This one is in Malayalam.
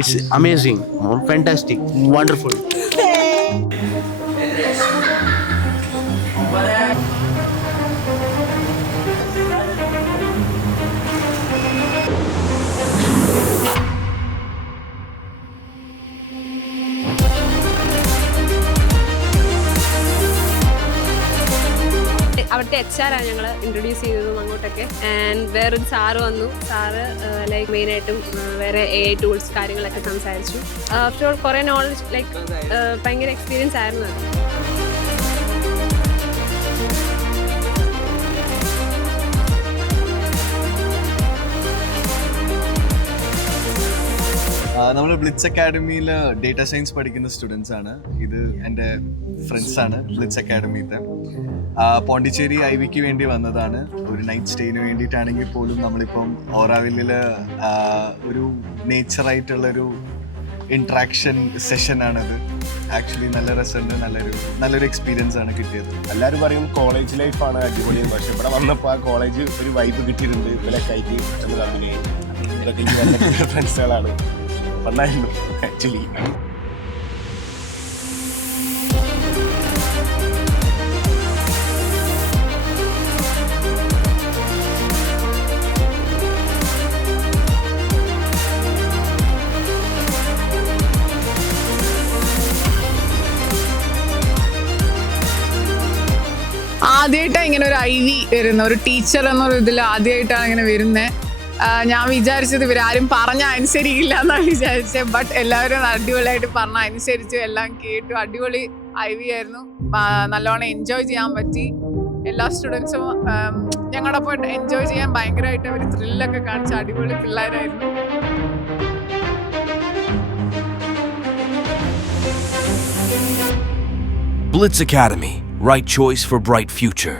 It's amazing, fantastic, wonderful. അവിടുത്തെ HR ആണ് ഞങ്ങൾ ഇൻട്രൊഡ്യൂസ് ചെയ്തതും അങ്ങോട്ടൊക്കെ. ആൻഡ് വേറൊരു സാറ് വന്നു. സാറ് ലൈക്ക് മെയിനായിട്ടും വേറെ AI ടൂൾസ് കാര്യങ്ങളൊക്കെ സംസാരിച്ചു. ആഫ്റ്റർ ഓൾ കുറേ നോളജ് ലൈക്ക് ഭയങ്കര എക്സ്പീരിയൻസ് ആയിരുന്നു അത്. നമ്മൾ ബ്ലിറ്റ്സ് അക്കാഡമിയിൽ ഡേറ്റ സയൻസ് പഠിക്കുന്ന സ്റ്റുഡൻസ് ആണ്. ഇത് എൻ്റെ ഫ്രണ്ട്സ് ആണ് ബ്ലിറ്റ്സ് അക്കാഡമിത്തെ. പോണ്ടിച്ചേരി IVക്ക് വേണ്ടി വന്നതാണ്. ഒരു നൈറ്റ് സ്റ്റേന് വേണ്ടിയിട്ടാണെങ്കിൽ പോലും നമ്മളിപ്പം ഓറാവില്ലിൽ ഒരു നേച്ചറായിട്ടുള്ളൊരു ഇൻട്രാക്ഷൻ സെഷനാണത്. ആക്ച്വലി നല്ല രസമുണ്ട്, നല്ലൊരു എക്സ്പീരിയൻസ് ആണ് കിട്ടിയത്. എല്ലാവരും പറയും കോളേജ് ലൈഫാണ് അടിപൊളിയെന്ന്, പക്ഷെ ഇവിടെ വന്നപ്പോൾ ആ കോളേജ് ഒരു വൈബ് കിട്ടിയിട്ടുണ്ട്. ഇവരൊക്കെ ആയിട്ട് പെട്ടെന്ന് കമ്പനിയായി. ഇവരൊക്കെ എനിക്ക് നല്ല ഫ്രണ്ട്സുകളാണ്. നന്നായിരുന്നു ആക്ച്വലി. ആദ്യമായിട്ടാണ് ഇങ്ങനെ ഒരു IV വരുന്നത്, ഒരു ടീച്ചർ എന്നൊരു ഇതിൽ ആദ്യമായിട്ടാണ് ഇങ്ങനെ വരുന്നത്. ഞാൻ വിചാരിച്ചത് ഇവരാരും പറഞ്ഞാൽ അനുസരിക്കില്ല എന്നാണ് വിചാരിച്ചത്. ബട്ട് എല്ലാവരും അടിപൊളിയായിട്ട് പറഞ്ഞാൽ അനുസരിച്ചു, എല്ലാം കേട്ടു. അടിപൊളി IV ആയിരുന്നു. നല്ലോണം എൻജോയ് ചെയ്യാൻ പറ്റി. എല്ലാ സ്റ്റുഡൻസും ഞങ്ങളുടെ ഒപ്പം എൻജോയ് ചെയ്യാൻ ഭയങ്കരമായിട്ട് അവർ ത്രില്ലൊക്കെ കാണിച്ച അടിപൊളി പിള്ളേരായിരുന്നു. Blitz Academy, right choice for bright future.